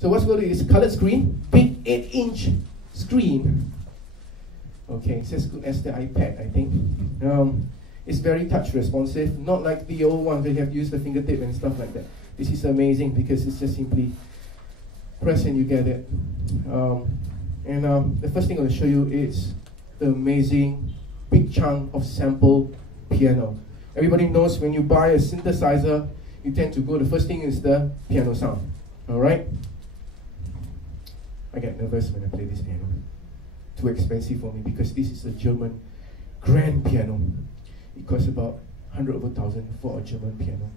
So what's going to do is colored screen, big 8-inch screen. Okay, it's as good as the iPad, I think. It's very touch responsive, not like the old ones where you have to use the fingertip and stuff like that. This is amazing because it's just simply press and you get it. The first thing I'm going to show you is the amazing big chunk of sample piano. Everybody knows when you buy a synthesizer, you tend to go, the first thing is the piano sound. Alright? I get nervous when I play this piano. Too expensive for me because this is a German grand piano. It costs about 100 over 1,000 for a German piano.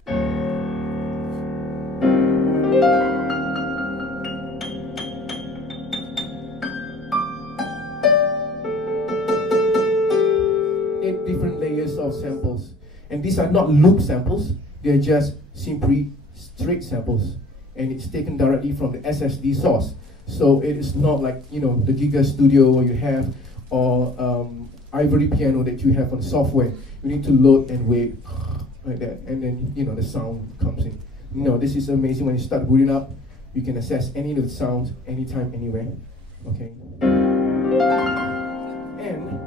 Different layers of samples, and these are not loop samples, they're just simply straight samples, and it's taken directly from the SSD source. So it is not like, you know, the Giga Studio you have, or Ivory Piano that you have on software. You need to load and wait like that, and then, you know, the sound comes in. No, this is amazing. When you start booting up, you can access any of the sounds anytime, anywhere. Okay, and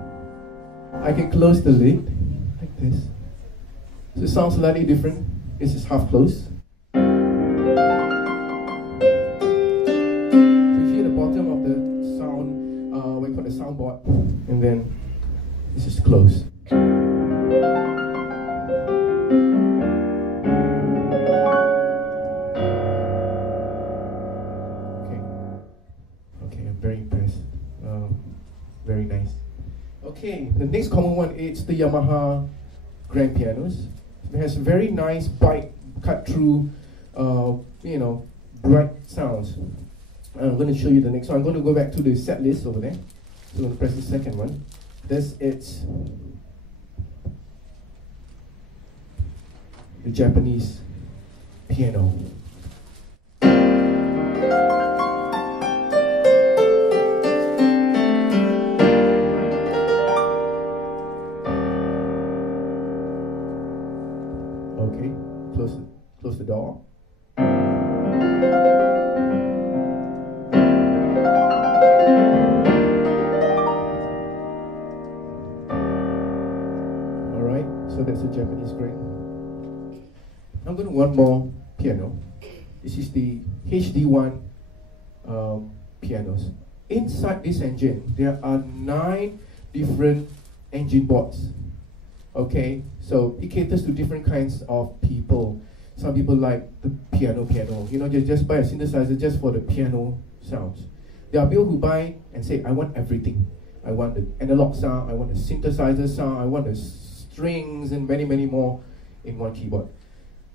I can close the lid like this. So it sounds slightly different. This is half closed. So you hear the bottom of the sound, we call the soundboard, and then this is closed. Okay, I'm very impressed. Very nice. Okay, the next common one is the Yamaha grand pianos. It has very nice, bright, cut-through, you know, bright sounds. I'm going to show you the next one. I'm going to go back to the set list over there. So I'm going to press the second one. This is the Japanese piano. Okay, close the door. Alright, so that's a Japanese grand. I'm going to one more piano. This is the HD1 pianos. Inside this engine, there are 9 different engine boards. Okay, so it caters to different kinds of people. Some people like the piano. You know, you just buy a synthesizer just for the piano sounds. There are people who buy and say, I want everything. I want the analog sound, I want the synthesizer sound, I want the strings and many, many more in one keyboard.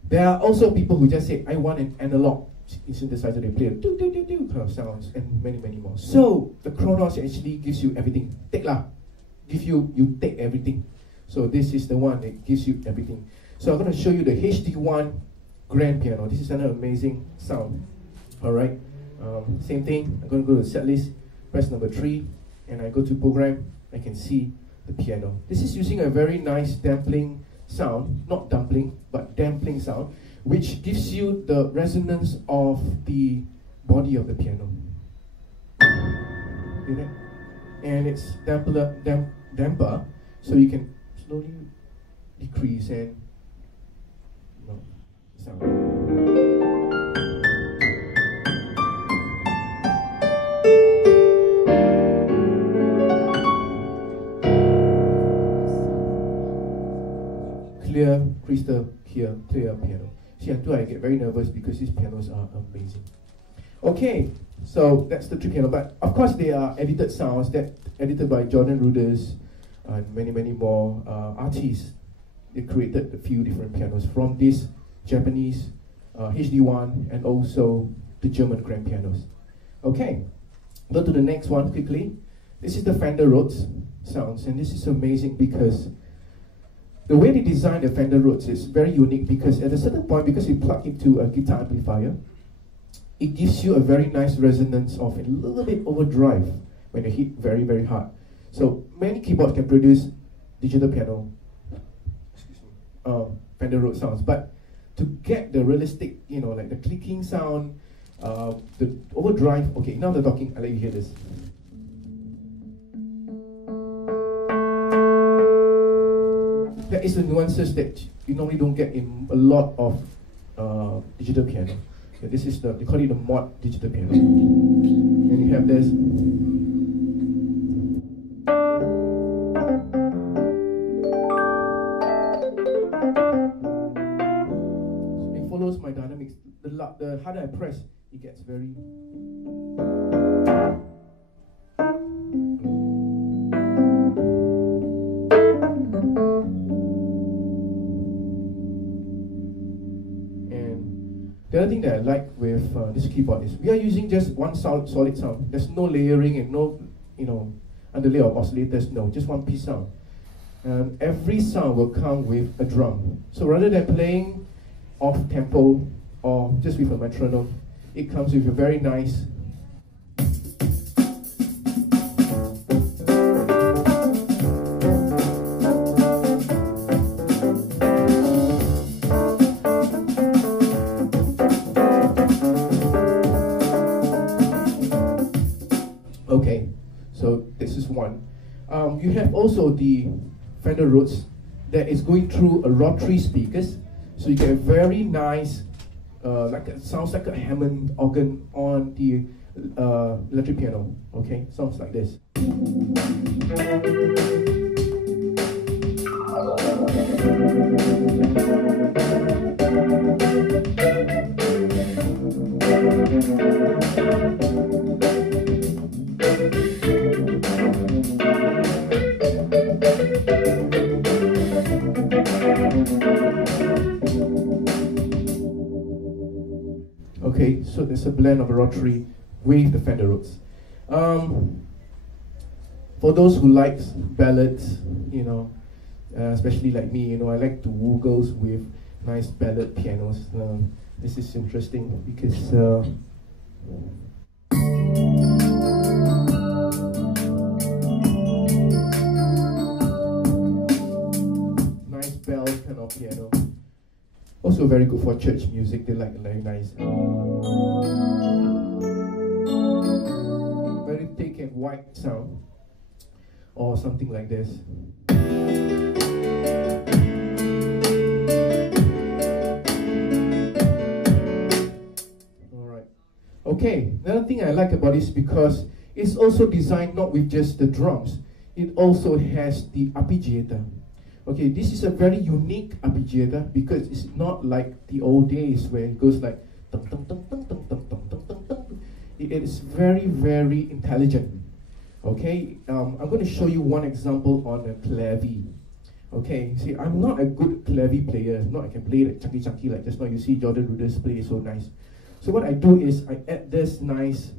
There are also people who just say, I want an analog synthesizer. They play a do-do-do-do kind of sounds and many, many more. So the Kronos actually gives you everything. Take lah. You take everything. So this is the one that gives you everything. So I'm going to show you the HD1 grand piano. This is another amazing sound. Alright, same thing. I'm going to go to the set list, press number 3, and I go to program. I can see the piano. This is using a very nice damping sound, not dumpling, but damping sound, which gives you the resonance of the body of the piano. You know? And it's damper, so you can slowly decrease and sound. Clear, crystal clear piano. See, until I get very nervous because these pianos are amazing. Okay, so that's the 3 piano. But of course, they are edited sounds that edited by Jordan Rudess and many, many more artists. They created a few different pianos from this Japanese HD1 and also the German grand pianos. Okay, go to the next one quickly. This is the Fender Rhodes sounds, and this is amazing because the way they designed the Fender Rhodes is very unique because at a certain point, because you plug into a guitar amplifier, it gives you a very nice resonance of a little bit overdrive when you hit very, very hard. So many keyboards can produce digital piano, Fender Rhodes sounds, but to get the realistic, you know, like the clicking sound, the overdrive. Okay, now they're talking. I'll let you hear this. There is the nuances that you normally don't get in a lot of digital piano. Okay, this is they call it the mod digital piano. And you have this. It follows my dynamics. The harder I press, it gets very. The other thing that I like with this keyboard is we are using just one solid sound. There's no layering and no, underlay of oscillators. No, just one piece sound. Every sound will come with a drum. So rather than playing off tempo or just with a metronome, it comes with a very nice. Okay, so this is one. You have also the Fender Rhodes that is going through a rotary speakers, so you get a very nice, sounds like a Hammond organ on the electric piano. Okay, sounds like this. Okay, so there's a blend of a rotary with the Fender Rhodes. For those who like ballads, especially like me, I like to woogles with nice ballad pianos. This is interesting because nice bell kind of piano. Also very good for church music. They like very nice. Very thick and white sound. Or something like this. Alright. Okay, another thing I like about this because it's also designed not with just the drums. It also has the arpeggiator. Okay, this is a very unique arpeggiator because it's not like the old days where it goes like tum, tum, tum, tum, tum, tum, tum, tum, tum, tum. It is very, very intelligent. Okay, I'm going to show you one example on a clavi. Okay, see, I'm not a good clavi player. Not I can play like chunky like just now. You see Jordan Rudess play so nice. So what I do is I add this nice.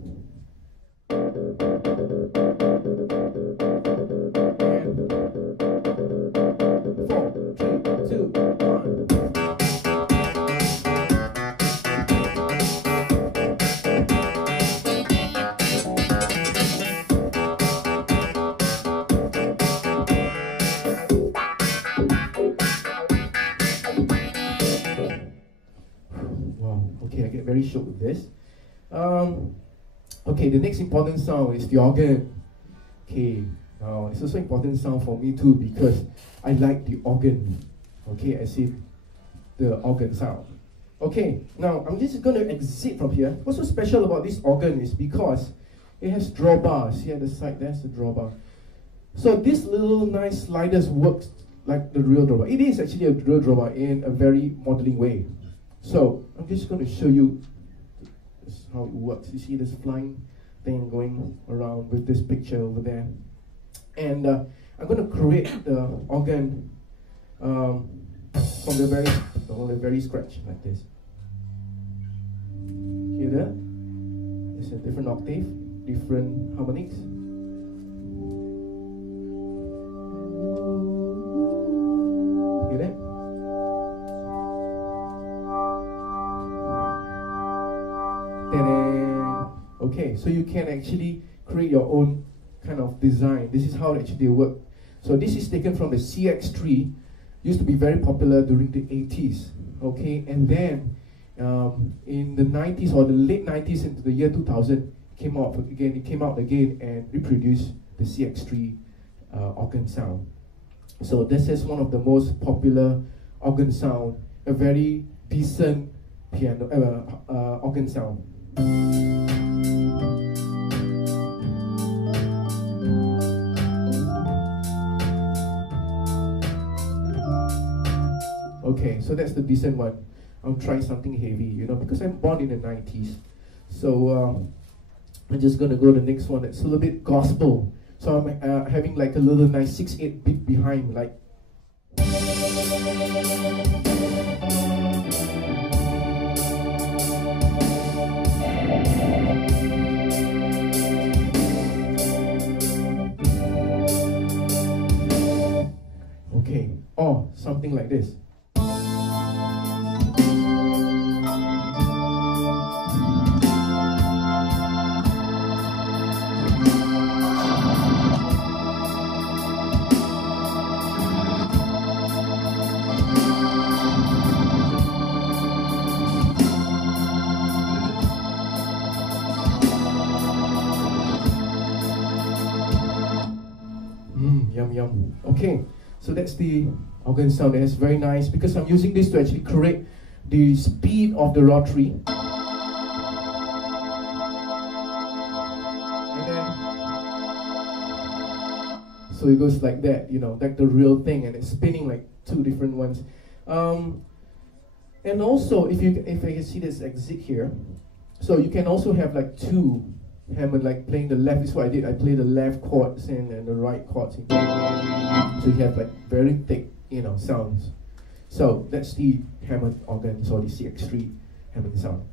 Okay, I get very shook with this. Okay, the next important sound is the organ. Okay, now it's also important sound for me too because I like the organ. Okay, I see the organ sound. Okay, now I'm just going to exit from here. What's so special about this organ is because it has drawbars. Here at the side, there's the drawbar. So this little nice sliders works like the real drawbar. It is actually a real drawbar in a very modeling way. So I'm just going to show you how it works. You see this flying thing going around with this picture over there. And I'm going to create the organ from the very scratch like this. Hear that? It's a different octave, different harmonics. Hear that? Okay, so you can actually create your own kind of design. This is how actually they work. So this is taken from the CX3, used to be very popular during the 80s. Okay, and then In the 90s or the late 90s into the year 2000, it came out again and reproduced the CX3 organ sound. So this is one of the most popular organ sound, a very decent piano organ sound. Okay, so that's the decent one. I'll try something heavy, you know, because I'm born in the 90s. So I'm just gonna go to the next one that's a little bit gospel. So I'm having like a little nice 6/8 beat behind, like. Okay, or something like this. Yum yum. Okay, so that's the organ sound. It's very nice because I'm using this to actually create the speed of the rotary. And then, so it goes like that, you know, like the real thing, and it's spinning like two different ones. And also, if I can see this exit here, so you can also have like two Hammond, like playing the left is what I did. I play the left chords and the right chords. So you have like very thick, you know, sounds. So that's the Hammond organ, so the CX3 Hammond sound.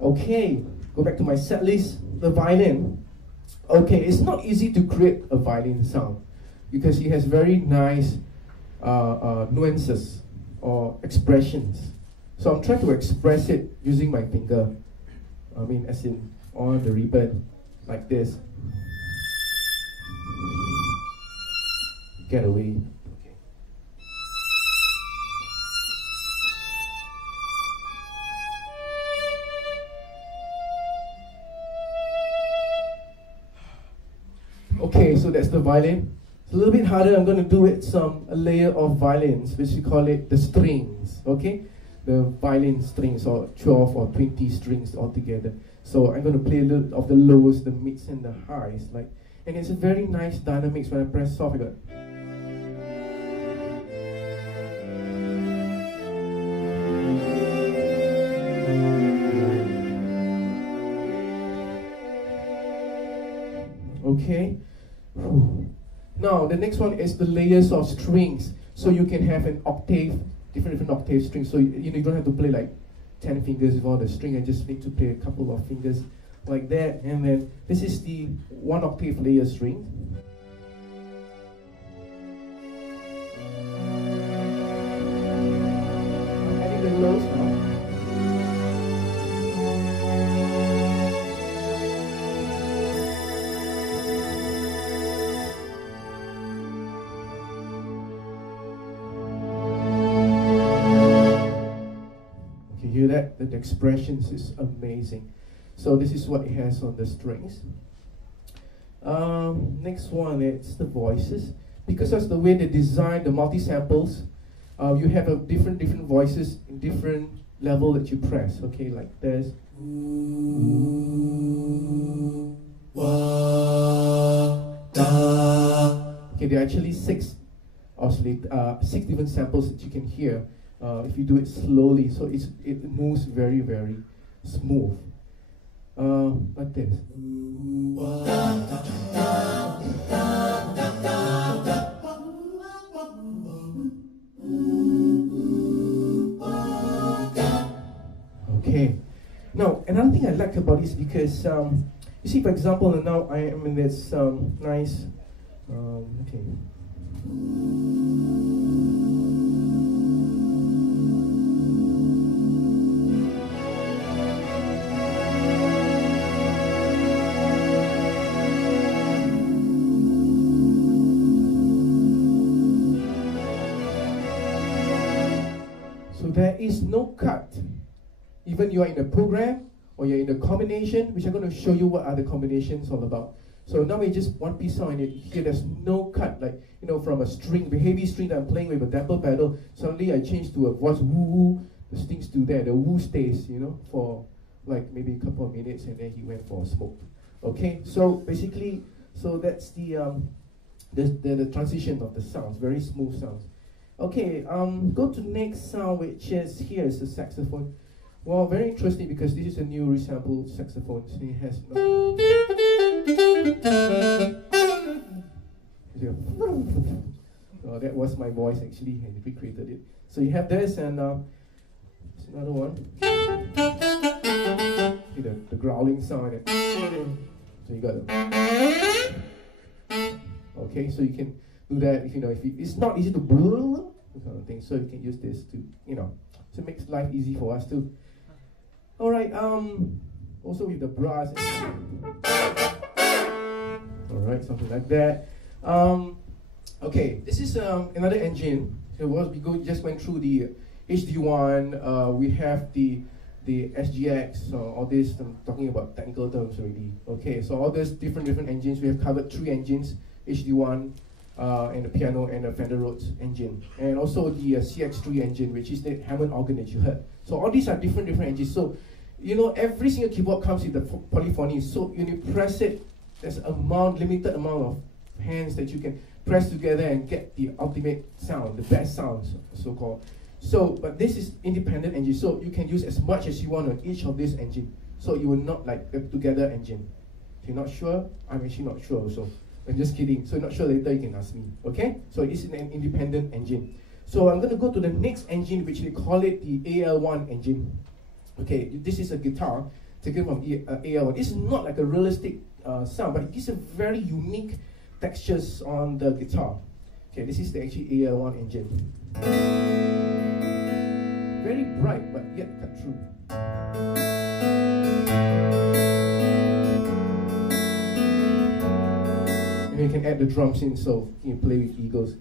Okay, go back to my set list. The violin. Okay, it's not easy to create a violin sound because it has very nice nuances or expressions. So I'm trying to express it using my finger. I mean, as in on the ribbon, like this. Get away. Okay, so that's the violin. It's a little bit harder. I'm going to do it a layer of violins, which we call it the strings. Okay, the violin strings, or 12 or 20 strings altogether. So I'm going to play a little of the lows, the mids, and the highs, like, and it's a very nice dynamics. When I press soft, I got. Okay. Now the next one is the layers of strings. So you can have an octave, different octave strings. So you don't have to play like 10 fingers with all the string. I just need to play a couple of fingers like that. And then this is the 1 octave layer string. Adding the lows now. Hear that? The expressions is amazing. So this is what it has on the strings. Next one, it's the voices. Because of the way they design the multi-samples, you have a different voices in different level that you press. Okay, like this. Okay, there are actually 6 different samples that you can hear. If you do it slowly, so it moves very, very smooth. Like this. Okay. Now, another thing I like about this because you see, for example, now I am in this nice. Okay. There is no cut even you are in a program or you're in a combination, which I'm going to show you what are the combinations all about. So now it's just one piece sound, and here there's no cut, like, you know, from a string, the heavy string that I'm playing with a damper pedal, suddenly I change to a voice woo, the string's still there, the woo stays, you know, for like maybe a couple of minutes, and then he went for a smoke. Okay, so basically, so that's the transition of the sounds, very smooth sounds. Okay, go to the next sound, which is here is the saxophone. Well, very interesting because this is a new resampled saxophone. So it has oh, that was my voice actually, and we created it. So you have this, and there's another one. See the growling sound. So you got the okay, so you can do that if you know it's not easy to blow kind of thing. So you can use this to to make life easy for us too. All right, also with the brass. All right, something like that. Okay, this is another engine. So just went through the HD1. We have the SGX. All this, I'm talking about technical terms already. Okay, so all these different engines. We have covered 3 engines: HD1, and the piano and the Fender Rhodes engine, and also the CX3 engine, which is the Hammond organ that you heard. So all these are different engines. So every single keyboard comes with the polyphony. So when you press it, there's a limited amount of hands that you can press together and get the ultimate sound, the best sounds, so-called. So, but this is independent engine, so you can use as much as you want on each of this engine. So you will not like a together engine. If you're not sure, I'm actually not sure also. I'm just kidding. So not sure, later you can ask me. Okay? So it's an independent engine. So I'm going to go to the next engine, which they call it the AL1 engine. Okay, this is a guitar taken from AL1. This is not like a realistic sound, but it gives a very unique textures on the guitar. Okay, this is the actually AL1 engine. Very bright, but yet cut through. And you can add the drums in, so you can play with Eagles.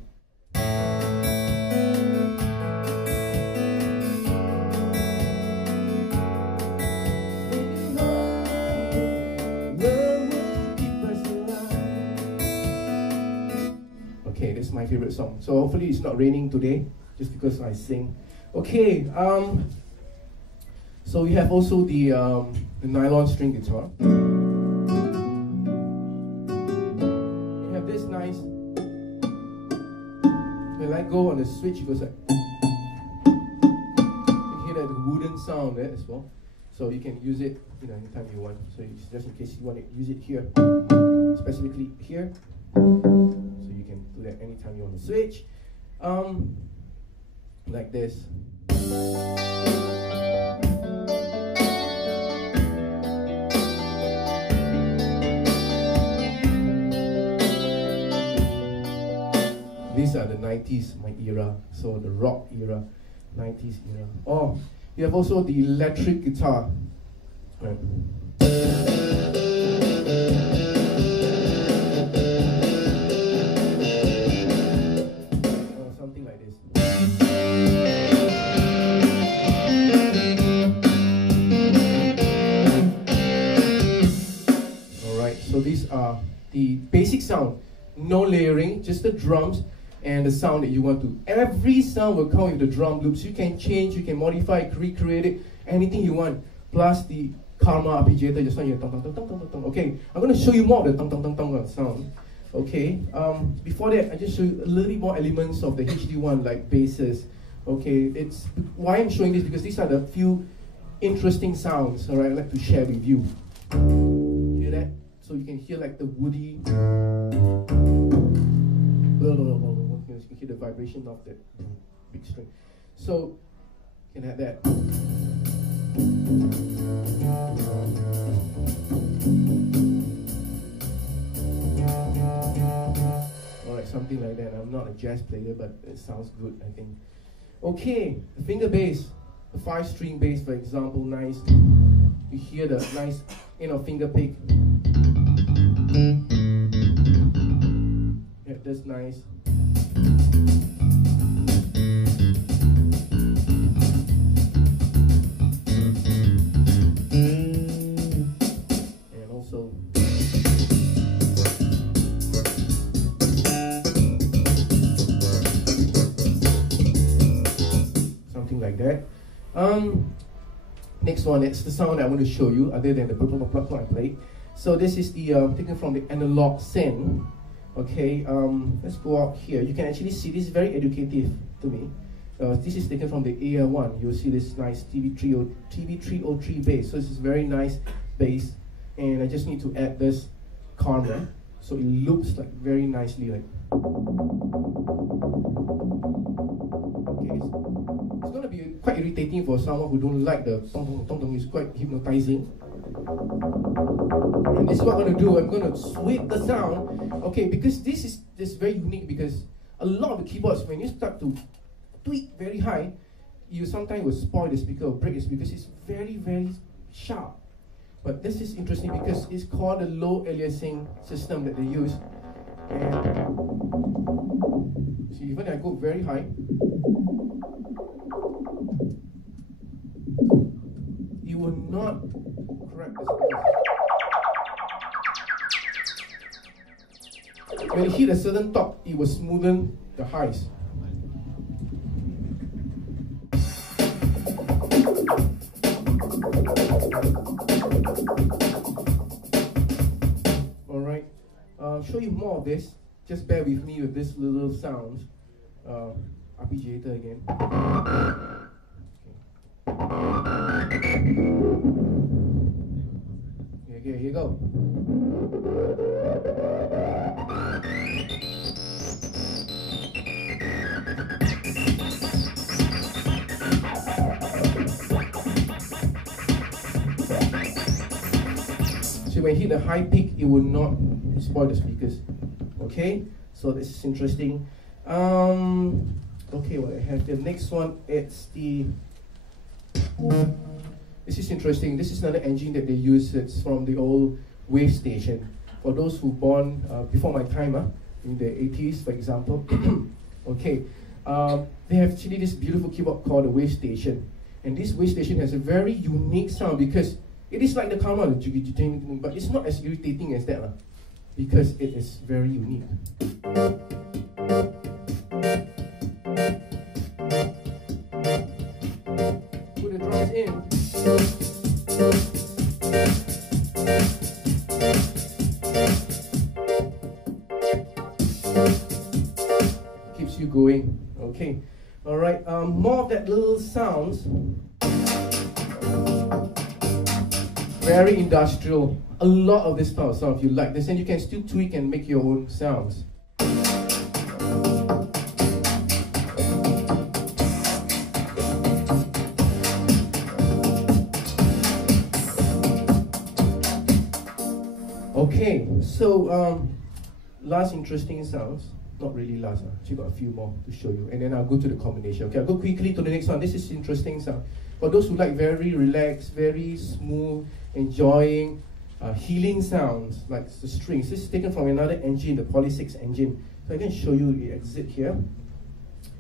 Okay, that's my favorite song. So hopefully it's not raining today, just because I sing. Okay, so we have also the nylon string guitar. You have this nice. When I go on the switch, it goes like. You hear that wooden sound there as well. So you can use it, anytime you want. So just in case you want to use it here, specifically here. So you can do that anytime you want to switch. Like this. These are the 90s, my era, so the rock era, 90s era. Oh, you have also the electric guitar. Right. Something like this. Alright, so these are the basic sound. No layering, just the drums and the sound that you want to. Every sound will come with the drum loops. You can change, you can modify, recreate it, anything you want. Plus the Karma arpeggiator, just like tong tong tong tong tong tong. Okay, I'm going to show you more of the tong tong tong tong sound. Okay, before that, I just show you a little bit more elements of the HD1, like basses. Okay, it's why I'm showing this, because these are the few interesting sounds. Alright, I'd like to share with you. Hear that? So you can hear like the woody. You can hear the vibration of the big string. So you can have that. Alright, something like that. I'm not a jazz player, but it sounds good, I think. Okay, the finger bass, the 5-string bass, for example, nice. You hear the nice, finger pick. Yeah, that's nice. sound. Something like that. Next one, it's the sound I want to show you, other than the purple plug I played. So this is the taken from the analog synth. Okay, let's go out here. You can actually see this is very educative to me. This is taken from the AR1. You'll see this nice TV303 bass. So this is very nice bass, and I just need to add this karma, so it looks like very nicely like. Okay, it's gonna be quite irritating for someone who don't like the tong tong tong tong. It's quite hypnotizing. And this is what I'm gonna do. I'm gonna sweep the sound. Okay, because this is very unique, because a lot of the keyboards, when you start to tweak very high, you sometimes will spoil the speaker or break the speaker because it's very, very sharp. But this is interesting because it's called the low aliasing system that they use. And see, when I go very high, it will not crack the speaker. When you hit a certain top, it will smoothen the highs. Alright, I'll show you more of this. Just bear with me with this little sound. Arpeggiator again. Okay, here you go. So when you hit the high peak, it will not spoil the speakers. Okay, so this is interesting. Okay, what I have the next one, it's the. This is interesting. This is another engine that they use. It's from the old wave station. For those who born before my time, in the 80s, for example. Okay, they have actually this beautiful keyboard called the wave station, and this wave station has a very unique sound because it is like the Karma, but it's not as irritating as that, because it is very unique. Put the drums in. Keeps you going. Okay. All right. More of that little sounds. Very industrial. A lot of this style of sound, if you like this, and you can still tweak and make your own sounds. Okay, so last interesting sounds. Not really last, actually got a few more to show you, and then I'll go to the combination. Okay, I'll go quickly to the next one. This is interesting sound. For those who like very relaxed, very smooth, enjoying healing sounds like the strings. This is taken from another engine, the Poly 6 engine. So I can show you the exit here.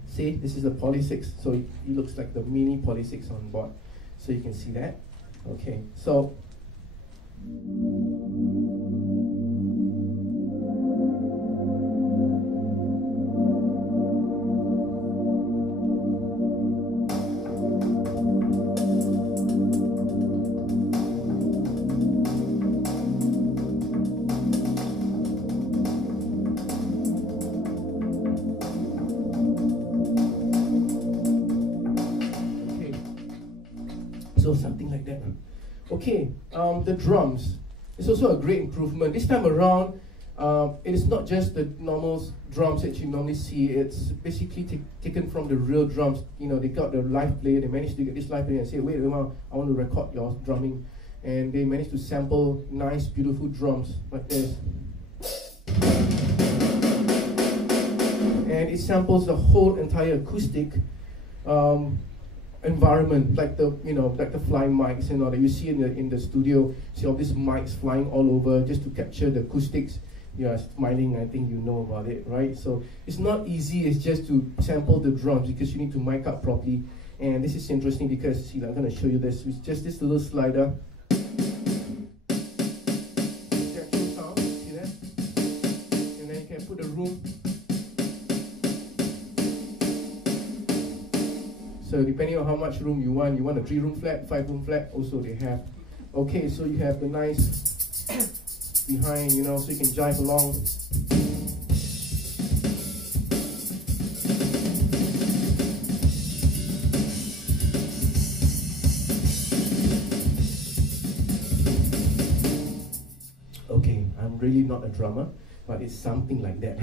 See, this is the Poly 6. So it looks like the mini Poly 6 on board. So you can see that. Okay, so. So something like that. Okay, the drums. It's also a great improvement. This time around, it is not just the normal drums that you normally see. It's basically taken from the real drums. You know, they got the live player. They managed to get this live player and say, wait a minute, I want to record your drumming. And they managed to sample nice, beautiful drums like this. And it samples the whole entire acoustic environment, like the like the flying mics and all that you see in the studio. See all these mics flying all over just to capture the acoustics. You are smiling, I think you know about it, right? So it's not easy. It's just to sample the drums because you need to mic up properly. And this is interesting because see, I'm going to show you this. It's just this little slider. So depending on how much room you want a 3-room flat, 5-room flat, also they have. Okay, so you have the nice behind, you know, so you can jive along. Okay, I'm really not a drummer, but it's something like that.